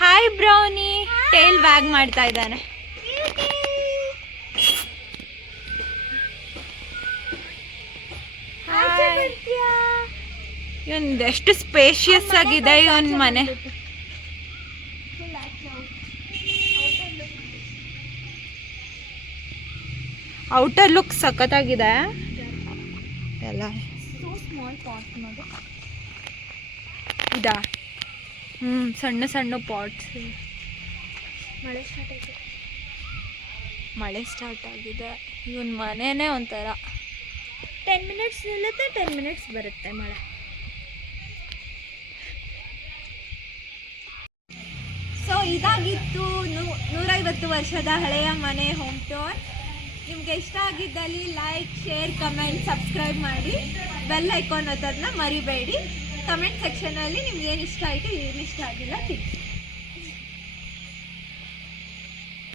Hi brownie. ಟೇಲ್ ವ್ಯಾಗ್ ಮಾಡ್ತಾ ಇದ್ದಾನೆ. ಇವನ್ ಎಷ್ಟು ಸ್ಪೇಷಿಯಸ್ ಆಗಿದೆ ಇವನ್ ಮನೆ. ಔಟರ್ ಲುಕ್ ಸಖತ್ತಾಗಿದೆ ಎಲ್ಲ. ಇದಾ? ಸಣ್ಣ ಸಣ್ಣ ಪಾಟ್ಸ್. ಮಳೆ ಸ್ಟಾರ್ಟ್ ಆಗಿದೆ. ಇವನ್ ಮನೆನೇ ಒಂಥರ 10 ಮಿನಿಟ್ಸ್ ನಿಲ್ಲುತ್ತೆ, 10 ಮಿನಿಟ್ಸ್ ಬರುತ್ತೆ ಮಳೆ. ಸೊ ಇದಾಗಿತ್ತು 150 ವರ್ಷದ ಹಳೆಯ ಮನೆ ಹೋಮ್ ಟೂರ್. ನಿಮಗೆ ಇಷ್ಟ ಆಗಿದ್ದಲ್ಲಿ ಲೈಕ್, ಶೇರ್, ಕಮೆಂಟ್, ಸಬ್ಸ್ಕ್ರೈಬ್ ಮಾಡಿ. ಬೆಲ್ ಐಕಾನ್ ಒತ್ತೋದನ್ನ ಮರಿಬೇಡಿ. ಕಮೆಂಟ್ ಸೆಕ್ಷನಲ್ಲಿ ನಿಮ್ಗೆ ಏನು ಇಷ್ಟ ಆಯಿತು, ಏನು ಇಷ್ಟ ಆಗಿಲ್ಲ ತಿಳಿಸಿ.